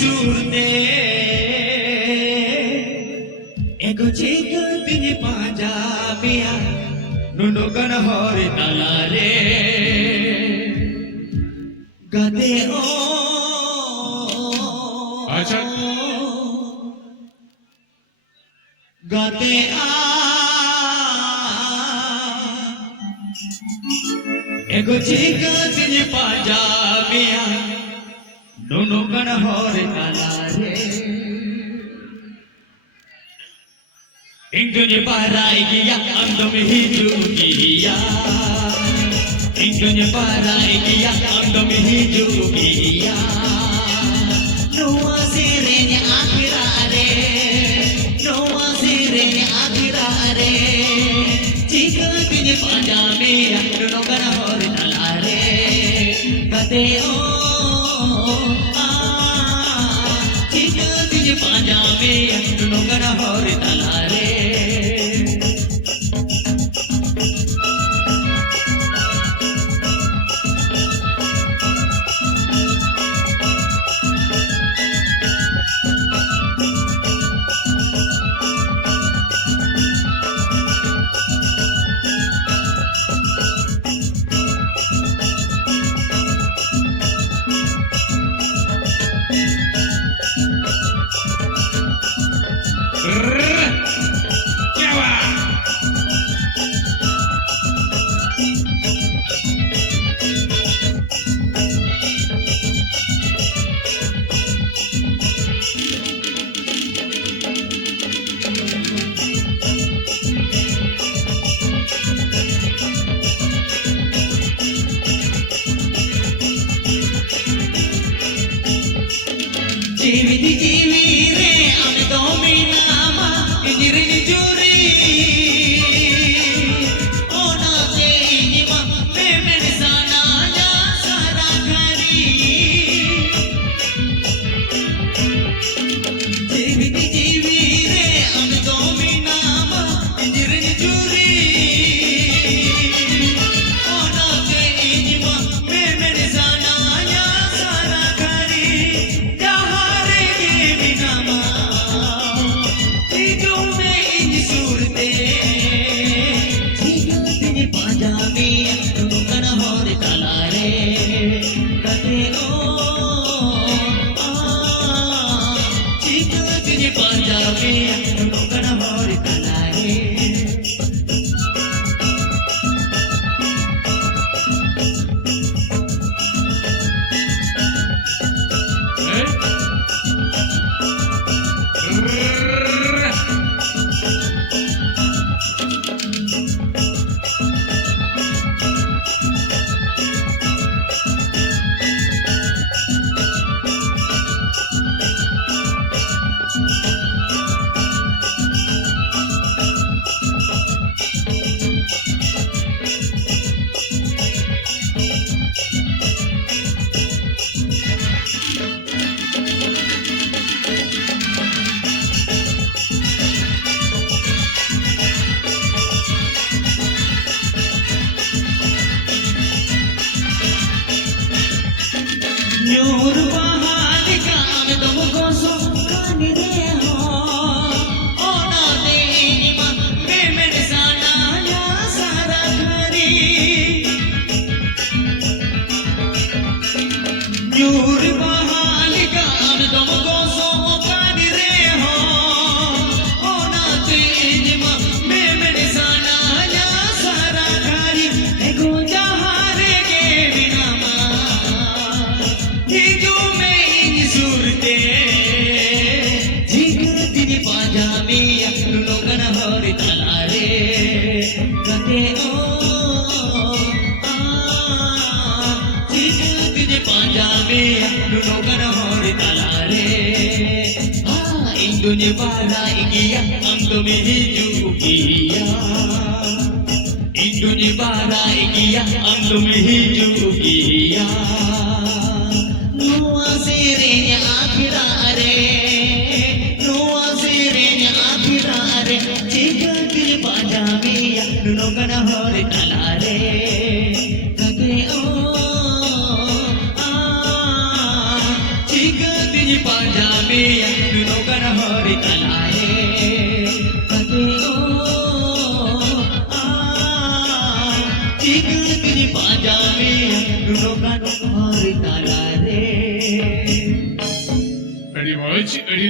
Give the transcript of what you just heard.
surte ego chico tini panjabia nunukan hori talare gade o আচ্ছা gade a ego chico tini panjabia nunukan hori talare Indonya parai kia andam hijukia Indonya parai kia andam hijukia Noa sirenya akhirare Noa sirenya akhirare Jika tunya panjame nuno kana hor talare Kate o Jika tunya panjame nuno kana hor talare Jiviti jivire ame dominama injirini juri ona se injima pemen sana ya sara gari Jiviti jivire ame dominama injirini juri ona se injima pemen sana ya sara gari Nyur bahali kam tuमको सुखाने दे हो ओना दे इमा payment साना या सारा घरी Nyur bahali kam तुमको सुखाने दे हो ओना दे इमा पेमेंट साना या सारा घरी ego jahare ke bina ma Hijo mein surte Jika tini panjame nuno kana hori talare Kate o Jika tini panjame nuno kana hori talare Indonya para igia andome hijukia Indonya para igia andome hijukia Noa sirenya akhirare Noa sirenya akhirare Jika tini panjame nuno kana hori talare Kate o Jika tini panjame कढीनं